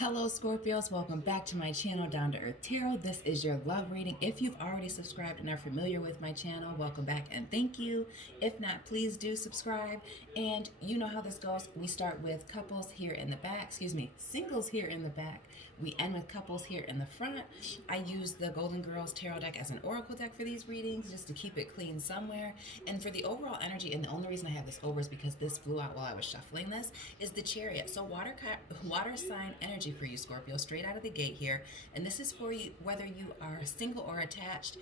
Hello Scorpios, welcome back to my channel Down to Earth Tarot. This is your love reading. If you've already subscribed and are familiar with my channel, welcome back and thank you. If not, please do subscribe. And you know how this goes. We start with couples here in the back, singles here in the back. We end with couples here in the front. I use the Golden Girls Tarot deck as an oracle deck for these readings just to keep it clean somewhere. And for the overall energy, and the only reason I have this over is because this flew out while I was shuffling this, is the Chariot. So water sign energy for you, Scorpio, straight out of the gate here. And this is for you whether you are single or attached.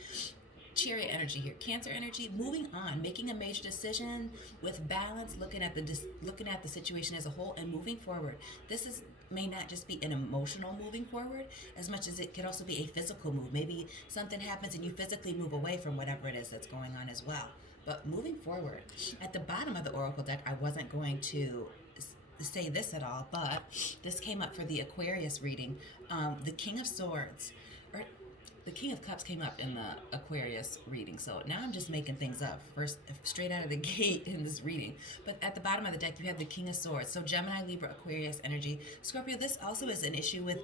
Chariot energy here, Cancer energy, moving on, making a major decision with balance, looking at the situation as a whole and moving forward. This may not just be an emotional moving forward as much as it could also be a physical move. Maybe something happens and you physically move away from whatever it is that's going on as well. But moving forward, at the bottom of the oracle deck, I wasn't going to say this at all, but this came up for the Aquarius reading. The King of Swords, or the King of Cups came up in the Aquarius reading, so now I'm just making things up first straight out of the gate in this reading. But at the bottom of the deck, you have the King of Swords. So Gemini, Libra, Aquarius energy. Scorpio, this also is an issue with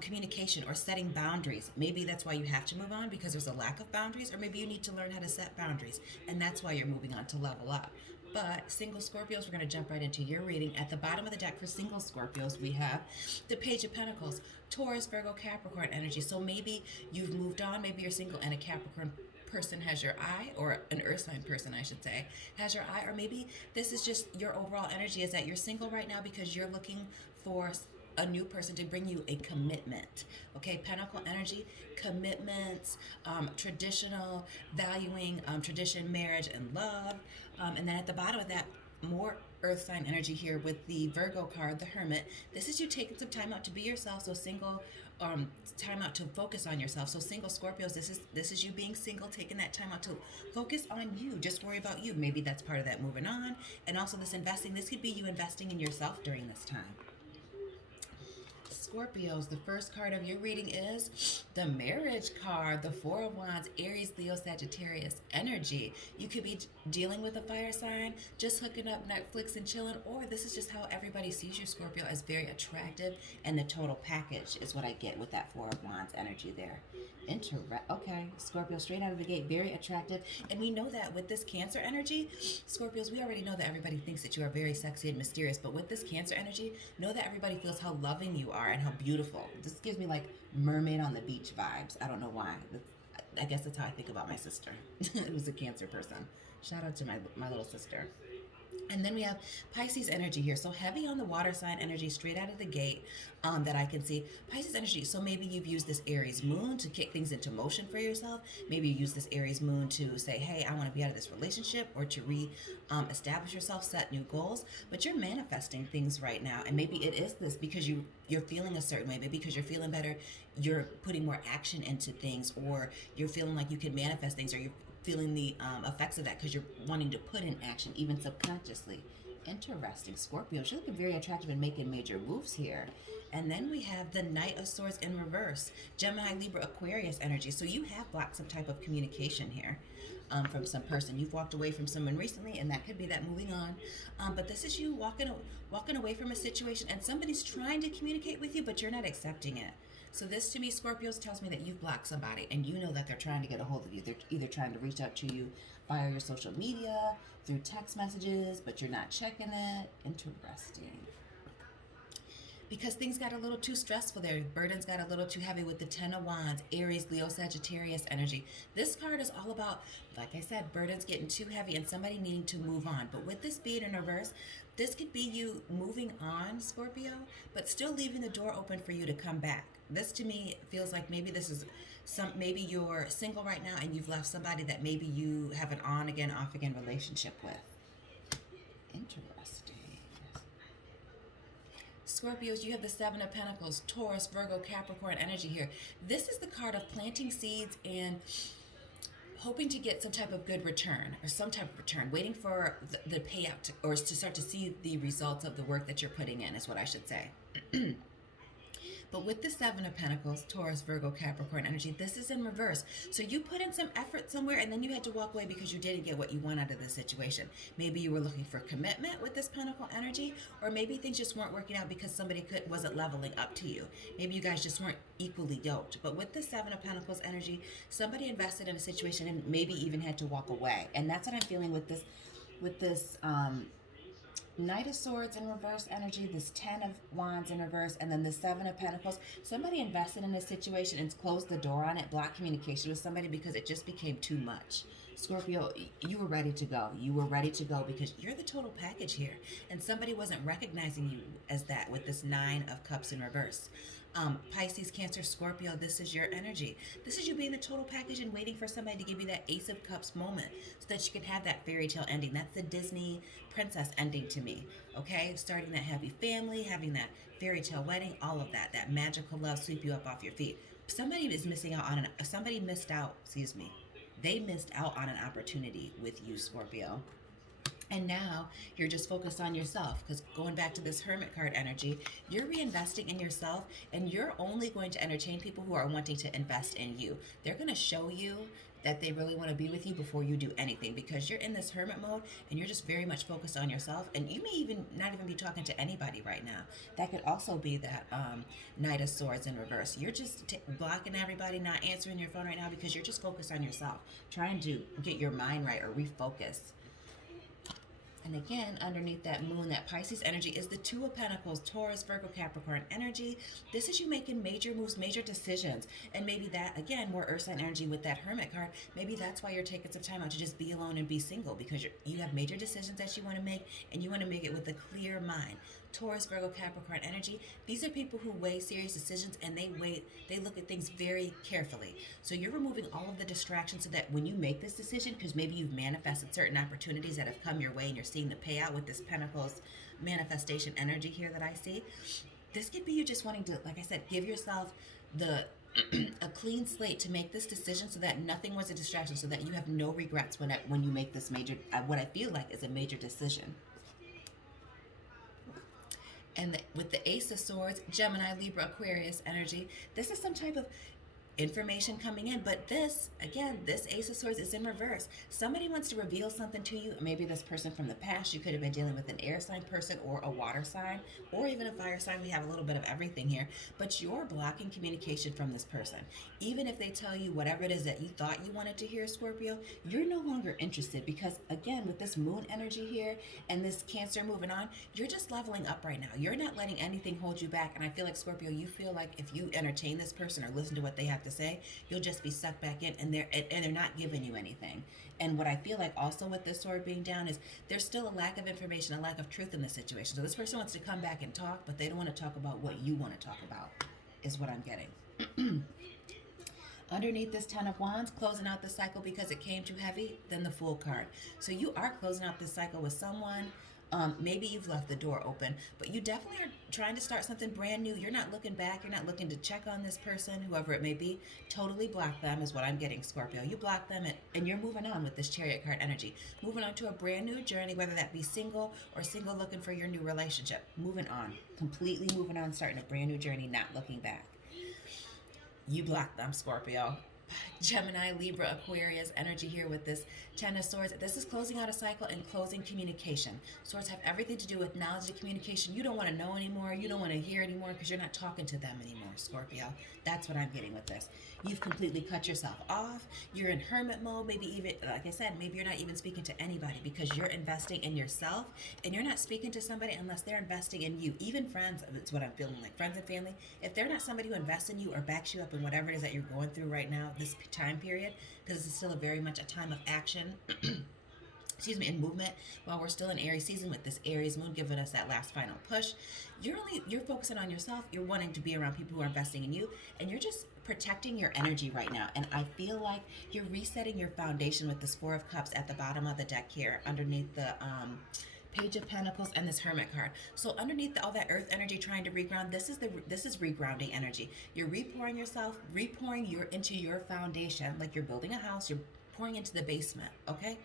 communication or setting boundaries. Maybe that's why you have to move on, because there's a lack of boundaries, or maybe you need to learn how to set boundaries, and that's why you're moving on to level up. But single Scorpios, we're going to jump right into your reading. At the bottom of the deck for single Scorpios, we have the Page of Pentacles, Taurus, Virgo, Capricorn energy. So maybe you've moved on, maybe you're single and a Capricorn person has your eye, or an earth sign person, I should say, has your eye, or maybe this is just your overall energy is that you're single right now because you're looking for a new person to bring you a commitment. Okay, Pentacle energy, commitments, traditional, valuing tradition, marriage, and love. And then at the bottom of that, more earth sign energy here with the Virgo card, the Hermit. This is you taking some time out to be yourself. So single, time out to focus on yourself. So single Scorpios, this is you being single, taking that time out to focus on you. Just worry about you. Maybe that's part of that moving on. And also this investing. This could be you investing in yourself during this time. Scorpios, the first card of your reading is the Marriage card, the Four of Wands, Aries, Leo, Sagittarius energy. You could be dealing with a fire sign, just hooking up Netflix and chilling, or this is just how everybody sees you, Scorpio, as very attractive, and the total package is what I get with that Four of Wands energy there. Okay, Scorpio, straight out of the gate, very attractive. And we know that with this Cancer energy, Scorpios, we already know that everybody thinks that you are very sexy and mysterious, but with this Cancer energy, know that everybody feels how loving you are and how beautiful. This gives me like mermaid on the beach vibes. I don't know why. I guess that's how I think about my sister, who's a Cancer person. Shout out to my little sister. And then we have Pisces energy here. So heavy on the water sign energy straight out of the gate that I can see. Pisces energy. So maybe you've used this Aries moon to kick things into motion for yourself. Maybe you use this Aries moon to say, hey, I want to be out of this relationship, or to establish yourself, set new goals. But you're manifesting things right now. And maybe it is this because you're feeling a certain way. Maybe because you're feeling better, you're putting more action into things, or you're feeling like you can manifest things, or you're feeling the effects of that because you're wanting to put in action, even subconsciously. Interesting, Scorpio. You're looking very attractive and making major moves here. And then we have the Knight of Swords in reverse, Gemini, Libra, Aquarius energy. So you have blocked some type of communication here from some person. You've walked away from someone recently, and that could be that moving on. But this is you walking away from a situation, and somebody's trying to communicate with you, but you're not accepting it. So this to me, Scorpios, tells me that you've blocked somebody and you know that they're trying to get a hold of you. They're either trying to reach out to you via your social media, through text messages, but you're not checking it. Interesting. Because things got a little too stressful there. Burdens got a little too heavy with the Ten of Wands, Aries, Leo, Sagittarius energy. This card is all about, like I said, burdens getting too heavy and somebody needing to move on. But with this being in reverse, this could be you moving on, Scorpio, but still leaving the door open for you to come back. This to me feels like maybe this is maybe you're single right now and you've left somebody that maybe you have an on again, off again relationship with. Interesting. Scorpios, you have the Seven of Pentacles, Taurus, Virgo, Capricorn energy here. This is the card of planting seeds and hoping to get some type of good return, or some type of return, waiting for the payout or to start to see the results of the work that you're putting in, is what I should say. But with the Seven of Pentacles, Taurus, Virgo, Capricorn energy, this is in reverse. So you put in some effort somewhere and then you had to walk away because you didn't get what you want out of this situation. Maybe you were looking for commitment with this Pentacle energy, or maybe things just weren't working out because somebody wasn't leveling up to you. Maybe you guys just weren't equally yoked. But with the Seven of Pentacles energy, somebody invested in a situation and maybe even had to walk away. And that's what I'm feeling with this Knight of Swords in reverse energy, this Ten of Wands in reverse, and then the Seven of Pentacles. Somebody invested in this situation and closed the door on it, blocked communication with somebody because it just became too much. Scorpio, you were ready to go. You were ready to go because you're the total package here. And somebody wasn't recognizing you as that with this Nine of Cups in reverse. Pisces, Cancer, Scorpio, this is your energy. This is you being the total package and waiting for somebody to give you that Ace of Cups moment so that you can have that fairy tale ending. That's the Disney princess ending to me, okay? Starting that happy family, having that fairy tale wedding, all of that. That magical love sweep you up off your feet. Somebody is missing out on somebody missed out, they missed out on an opportunity with you, Scorpio. And now you're just focused on yourself, because going back to this Hermit card energy, you're reinvesting in yourself, and you're only going to entertain people who are wanting to invest in you. They're going to show you that they really want to be with you before you do anything, because you're in this hermit mode and you're just very much focused on yourself, and you may even not even be talking to anybody right now. That could also be that Knight of Swords in reverse. You're just blocking everybody, not answering your phone right now because you're just focused on yourself, trying to get your mind right or refocus. And again, underneath that moon, that Pisces energy is the Two of Pentacles, Taurus, Virgo, Capricorn energy. This is you making major moves, major decisions. And maybe that, again, more earth sign energy with that Hermit card, maybe that's why you're taking some time out to just be alone and be single, because you have major decisions that you want to make, and you want to make it with a clear mind. Taurus, Virgo, Capricorn energy, these are people who weigh serious decisions, and they look at things very carefully. So you're removing all of the distractions so that when you make this decision, because maybe you've manifested certain opportunities that have come your way and you're seeing the payout with this Pentacles manifestation energy here that I see, this could be you just wanting to, like I said, give yourself a clean slate to make this decision so that nothing was a distraction, so that you have no regrets when you make this major, what I feel like is a major decision. And with the Ace of Swords, Gemini, Libra, Aquarius energy, this is some type of information coming in. But this, again, this Ace of Swords is in reverse. Somebody wants to reveal something to you. Maybe this person from the past, you could have been dealing with an air sign person or a water sign or even a fire sign. We have a little bit of everything here. But you're blocking communication from this person. Even if they tell you whatever it is that you thought you wanted to hear, Scorpio, you're no longer interested, because, again, with this moon energy here and this Cancer moving on, you're just leveling up right now. You're not letting anything hold you back. And I feel like, Scorpio, you feel like if you entertain this person or listen to what they have to say, you'll just be sucked back in, and they're not giving you anything. And what I feel like also with this sword being down is there's still a lack of information, a lack of truth in this situation. So this person wants to come back and talk, but they don't want to talk about what you want to talk about, is what I'm getting. Underneath this Ten of Wands, closing out the cycle because it came too heavy, then the Fool card. So you are closing out this cycle with someone. Maybe you've left the door open, but you definitely are trying to start something brand new. You're not looking back. You're not looking to check on this person, whoever it may be. Totally block them is what I'm getting, Scorpio. You block them, and you're moving on with this Chariot card energy. Moving on to a brand new journey, whether that be single or single looking for your new relationship. Moving on. Completely moving on, starting a brand new journey, not looking back. You block them, Scorpio. Gemini, Libra, Aquarius energy here with this Ten of Swords. This is closing out a cycle and closing communication. Swords have everything to do with knowledge and communication. You don't want to know anymore. You don't want to hear anymore because you're not talking to them anymore, Scorpio. That's what I'm getting with this. You've completely cut yourself off. You're in hermit mode. Maybe even, like I said, maybe you're not even speaking to anybody because you're investing in yourself, and you're not speaking to somebody unless they're investing in you. Even friends, it's what I'm feeling like. Friends and family, if they're not somebody who invests in you or backs you up in whatever it is that you're going through right now, this time period, because it's still very much a time of action, excuse me, and movement, while we're still in Aries season with this Aries moon giving us that last final push, you're focusing on yourself. You're wanting to be around people who are investing in you, and you're just protecting your energy right now. And I feel like you're resetting your foundation with this Four of Cups at the bottom of the deck here underneath the Page of Pentacles and this Hermit card. So underneath all that earth energy trying to reground, this is regrounding energy. You're repouring yourself, into your foundation, like you're building a house, you're pouring into the basement, okay?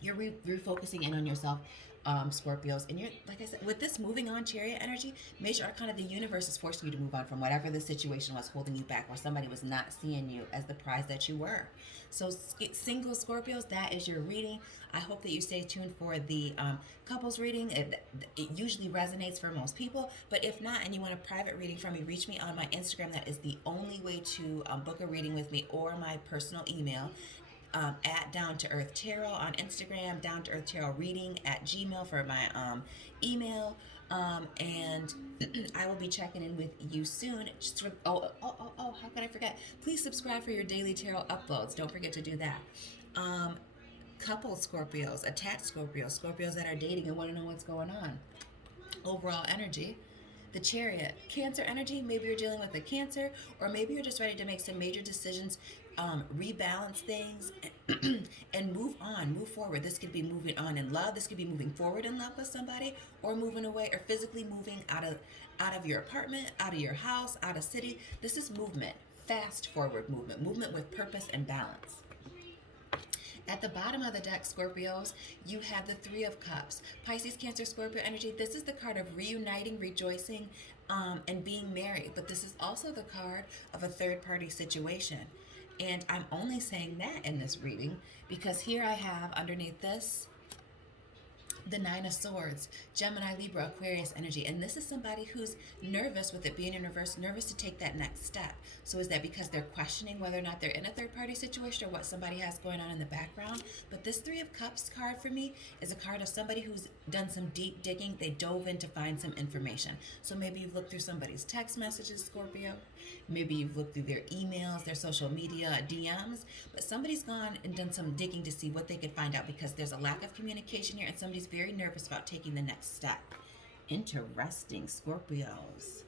You're refocusing in on yourself, Scorpios. And you're, like I said, with this moving on chariot energy, major arcana, the universe is forcing you to move on from whatever the situation was holding you back, or somebody was not seeing you as the prize that you were. So single Scorpios, that is your reading. I hope that you stay tuned for the couples reading. It usually resonates for most people, but if not, and you want a private reading from me, reach me on my Instagram. That is the only way to book a reading with me, or my personal email, at Down to Earth Tarot on Instagram, Down to Earth Tarot Reading at Gmail for my email. And I will be checking in with you soon. How could I forget? Please subscribe for your daily tarot uploads. Don't forget to do that. Couple Scorpios, attached Scorpios, Scorpios that are dating and want to know what's going on. Overall energy. The Chariot, Cancer energy. Maybe you're dealing with a Cancer, or maybe you're just ready to make some major decisions, rebalance things, and move on, move forward. This could be moving on in love. This could be moving forward in love with somebody, or moving away, or physically moving out of your apartment, out of your house, out of city. This is movement, fast forward movement, movement with purpose and balance. At the bottom of the deck, Scorpios, you have the Three of Cups. Pisces, Cancer, Scorpio energy. This is the card of reuniting, rejoicing, and being married. But this is also the card of a third-party situation. And I'm only saying that in this reading because here I have underneath this the Nine of Swords, Gemini, Libra, Aquarius energy. And this is somebody who's nervous, with it being in reverse, nervous to take that next step. So is that because they're questioning whether or not they're in a third-party situation, or what somebody has going on in the background? But this Three of Cups card for me is a card of somebody who's done some deep digging. They dove in to find some information. So maybe you've looked through somebody's text messages, Scorpio. Maybe you've looked through their emails, their social media, DMs. But somebody's gone and done some digging to see what they could find out, because there's a lack of communication here, and somebody's very nervous about taking the next step. Interesting, Scorpios.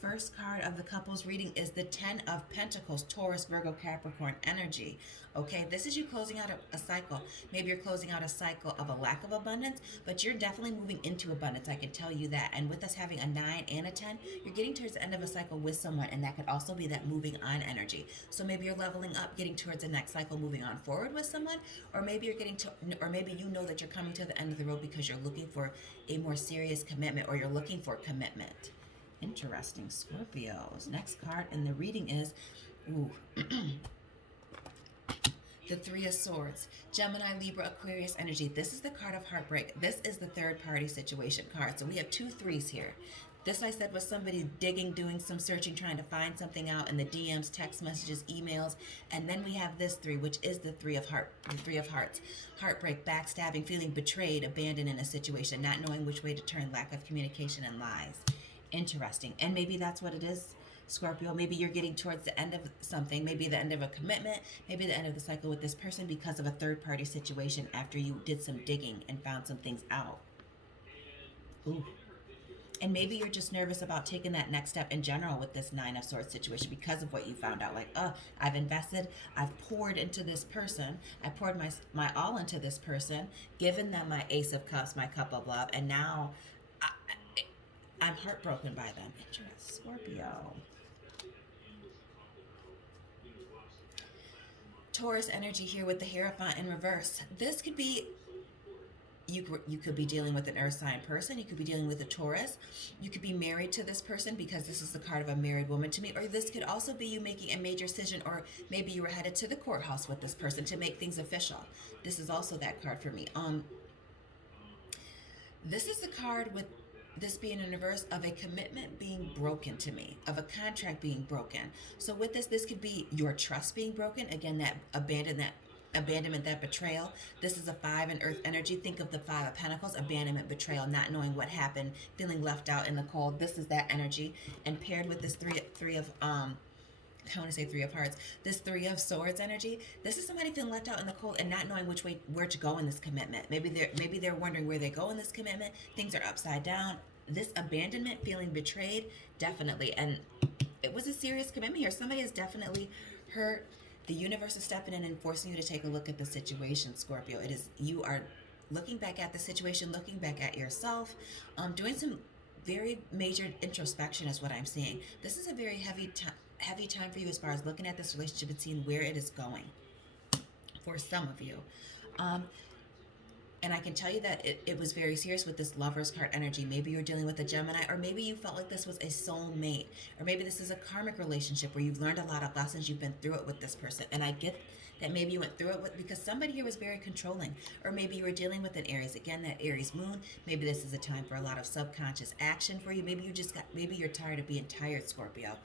First card of the couples reading is the Ten of Pentacles, Taurus, Virgo, Capricorn energy. Okay, this is you closing out a cycle. Maybe you're closing out a cycle of a lack of abundance, but you're definitely moving into abundance. I can tell you that. And with us having a 9 and a 10, you're getting towards the end of a cycle with someone, and that could also be that moving on energy. So maybe you're leveling up, getting towards the next cycle, moving on forward with someone, or maybe you're getting to, or maybe you know that you're coming to the end of the road because you're looking for a more serious commitment, or you're looking for commitment. Interesting, Scorpios. Next card in the reading is the Three of Swords, Gemini, Libra, Aquarius energy. This is the card of heartbreak. This is the third party situation card. So we have 2 threes here. This, I said, was somebody digging, doing some searching, trying to find something out in the DMs, text messages, emails. And then we have this 3, which is the Three of Hearts. Heartbreak, backstabbing, feeling betrayed, abandoned in a situation, not knowing which way to turn, lack of communication, and lies. Interesting. And maybe that's what it is, Scorpio. Maybe you're getting towards the end of something, maybe the end of a commitment, maybe the end of the cycle with this person because of a third-party situation after you did some digging and found some things out. Ooh. And maybe you're just nervous about taking that next step in general with this Nine of Swords situation because of what you found out. Like, I've invested, I've poured into this person, I poured my all into this person, given them my Ace of Cups, my Cup of Love, and now I'm heartbroken by them. Interesting, Scorpio. Taurus energy here with the Hierophant in reverse. This could be, you could be dealing with an earth sign person. You could be dealing with a Taurus. You could be married to this person because this is the card of a married woman to me. Or this could also be you making a major decision, or maybe you were headed to the courthouse with this person to make things official. This is also that card for me. This is the card with this being in reverse of a commitment being broken to me, of a contract being broken. So with this could be your trust being broken. Again, that abandonment, that betrayal. This is a 5 in earth energy. Think of the 5 of Pentacles, abandonment, betrayal, not knowing what happened, feeling left out in the cold. This is that energy. And paired with this three of I want to say Three of Hearts, this Three of Swords energy. This is somebody feeling left out in the cold and not knowing where to go in this commitment. Maybe they're wondering where they go in this commitment. Things are upside down. This abandonment, feeling betrayed, definitely. And it was a serious commitment here. Somebody is definitely hurt. The universe is stepping in and forcing you to take a look at the situation, Scorpio. You are looking back at the situation, looking back at yourself, doing some very major introspection is what I'm seeing. This is a very heavy time for you as far as looking at this relationship and seeing where it is going for some of you. And I can tell you that it was very serious with this Lover's card energy. Maybe you're dealing with a Gemini, or maybe you felt like this was a soulmate, or maybe this is a karmic relationship where you've learned a lot of lessons, you've been through it with this person. And I get that maybe you went through it with, because somebody here was very controlling, or maybe you were dealing with an Aries. Again, that Aries moon, maybe this is a time for a lot of subconscious action for you. Maybe you just got, maybe you're tired of being tired, Scorpio.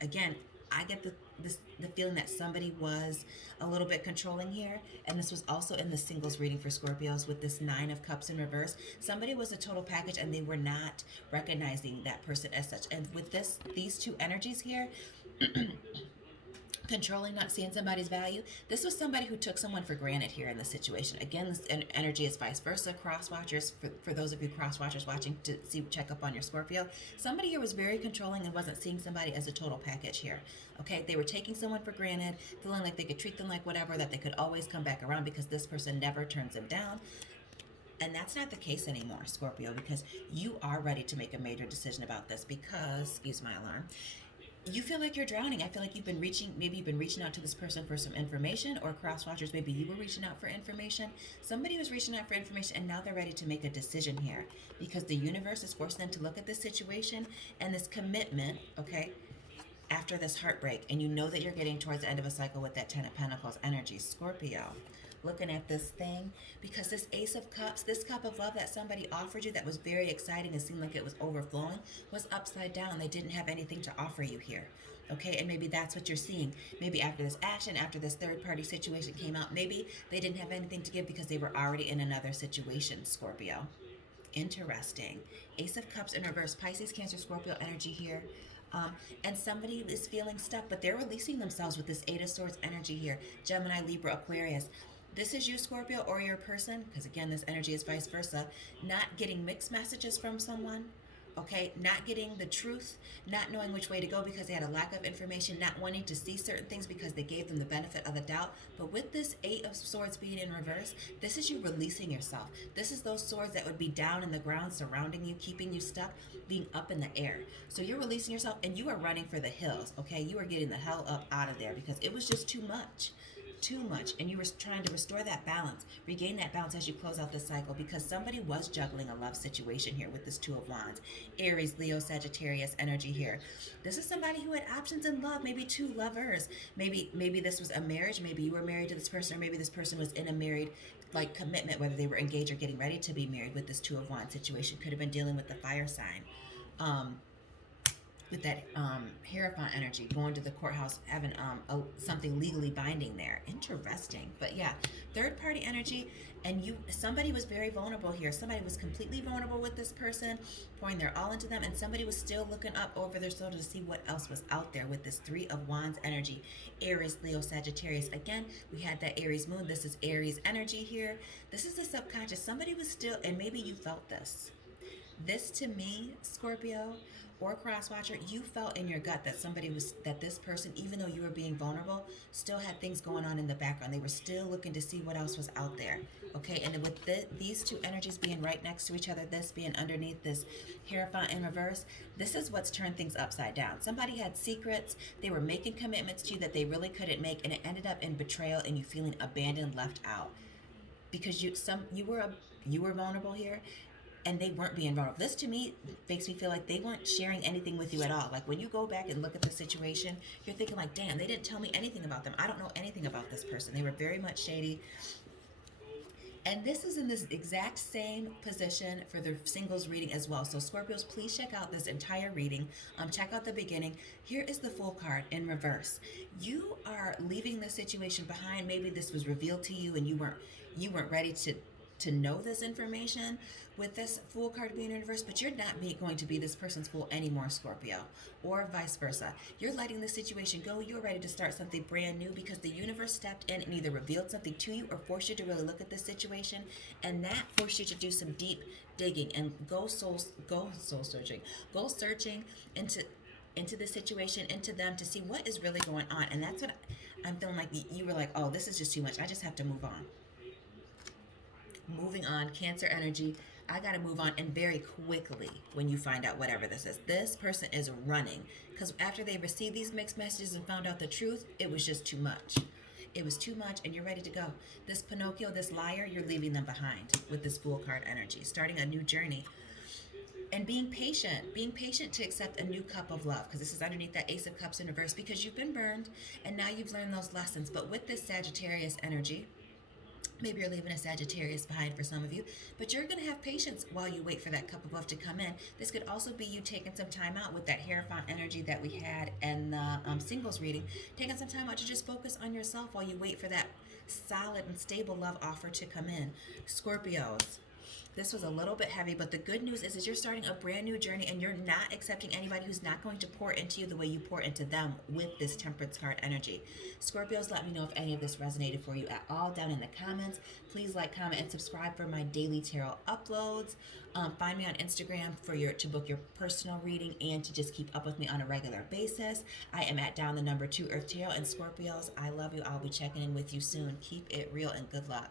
Again, I get the feeling that somebody was a little bit controlling here, and this was also in the singles reading for Scorpios with this Nine of Cups in reverse. Somebody was a total package, and they were not recognizing that person as such. And with these two energies here, controlling, not seeing somebody's value. This was somebody who took someone for granted here in this situation. Again, this energy is vice versa. Cross watchers, for those of you cross watchers watching to see, check up on your Scorpio. Somebody here was very controlling and wasn't seeing somebody as a total package here. Okay, they were taking someone for granted, feeling like they could treat them like whatever, that they could always come back around because this person never turns them down. And that's not the case anymore, Scorpio, because you are ready to make a major decision about this because, excuse my alarm, you feel like you're drowning. I feel like maybe you've been reaching out to this person for some information, or cross watchers, maybe you were reaching out for information. Somebody was reaching out for information, and now they're ready to make a decision here because the universe is forcing them to look at this situation and this commitment, okay, after this heartbreak. And you know that you're getting towards the end of a cycle with that Ten of Pentacles energy, Scorpio. Looking at this thing, because this Ace of Cups, this cup of love that somebody offered you that was very exciting and seemed like it was overflowing, was upside down. They didn't have anything to offer you here. Okay, and maybe that's what you're seeing. Maybe after this action, after this third party situation came out, maybe they didn't have anything to give because they were already in another situation, Scorpio. Interesting. Ace of Cups in reverse, Pisces, Cancer, Scorpio energy here. And somebody is feeling stuck, but they're releasing themselves with this Eight of Swords energy here. Gemini, Libra, Aquarius. This is you, Scorpio, or your person, because again, this energy is vice versa, not getting mixed messages from someone, okay, not getting the truth, not knowing which way to go because they had a lack of information, not wanting to see certain things because they gave them the benefit of the doubt. But with this Eight of Swords being in reverse, this is you releasing yourself. This is those swords that would be down in the ground, surrounding you, keeping you stuck, being up in the air. So you're releasing yourself, and you are running for the hills, okay? You are getting the hell up out of there because it was just too much. And you were trying to restore that balance, regain that balance as you close out this cycle, because somebody was juggling a love situation here with this Two of Wands. Aries, Leo, Sagittarius energy here. This is somebody who had options in love, maybe two lovers. Maybe this was a marriage, maybe you were married to this person, or maybe this person was in a married like commitment, whether they were engaged or getting ready to be married with this Two of Wands situation. Could have been dealing with the fire sign. With that Hierophant energy, going to the courthouse, having something legally binding there. Interesting. But yeah, third party energy, and somebody was very vulnerable here. Somebody was completely vulnerable with this person, pouring their all into them, and somebody was still looking up over their shoulder to see what else was out there with this Three of Wands energy. Aries, Leo, Sagittarius. Again, we had that Aries moon. This is Aries energy here. This is the subconscious. Somebody was still, and maybe you felt this. This to me, Scorpio, or crosswatcher, you felt in your gut that this person, even though you were being vulnerable, still had things going on in the background. They were still looking to see what else was out there. Okay, and with these two energies being right next to each other, this being underneath this Hierophant in reverse, this is what's turned things upside down. Somebody had secrets. They were making commitments to you that they really couldn't make, and it ended up in betrayal and you feeling abandoned, left out. Because you were vulnerable here, and they weren't being vulnerable. This to me makes me feel like they weren't sharing anything with you at all. Like when you go back and look at the situation, you're thinking like, damn, they didn't tell me anything about them. I don't know anything about this person. They were very much shady. And this is in this exact same position for the singles reading as well. So Scorpios, please check out this entire reading. Check out the beginning. Here is the Fool card in reverse. You are leaving the situation behind. Maybe this was revealed to you and you weren't ready to know this information with this Fool card being in reverse, but you're not going to be this person's fool anymore, Scorpio, or vice versa. You're letting the situation go. You're ready to start something brand new because the universe stepped in and either revealed something to you or forced you to really look at this situation, and that forced you to do some deep digging and go soul searching. Go searching into the situation, into them, to see what is really going on. And that's what I'm feeling like. You were like, oh, this is just too much. I just have to move on. Moving on, Cancer energy. I got to move on, and very quickly when you find out whatever this is. This person is running because after they received these mixed messages and found out the truth, it was just too much. It was too much and you're ready to go. This Pinocchio, this liar, you're leaving them behind with this Fool card energy, starting a new journey. And being patient to accept a new cup of love, because this is underneath that Ace of Cups in reverse, because you've been burned and now you've learned those lessons. But with this Sagittarius energy, maybe you're leaving a Sagittarius behind for some of you, but you're going to have patience while you wait for that cup of love to come in. This could also be you taking some time out with that Hierophant energy that we had in the singles reading, taking some time out to just focus on yourself while you wait for that solid and stable love offer to come in. Scorpios, this was a little bit heavy, but the good news is you're starting a brand new journey and you're not accepting anybody who's not going to pour into you the way you pour into them with this Temperance card energy. Scorpios, let me know if any of this resonated for you at all down in the comments. Please like, comment, and subscribe for my daily tarot uploads. Find me on Instagram to book your personal reading and to just keep up with me on a regular basis. I am at down the number 2 Earth Tarot. And Scorpios, I love you. I'll be checking in with you soon. Keep it real and good luck.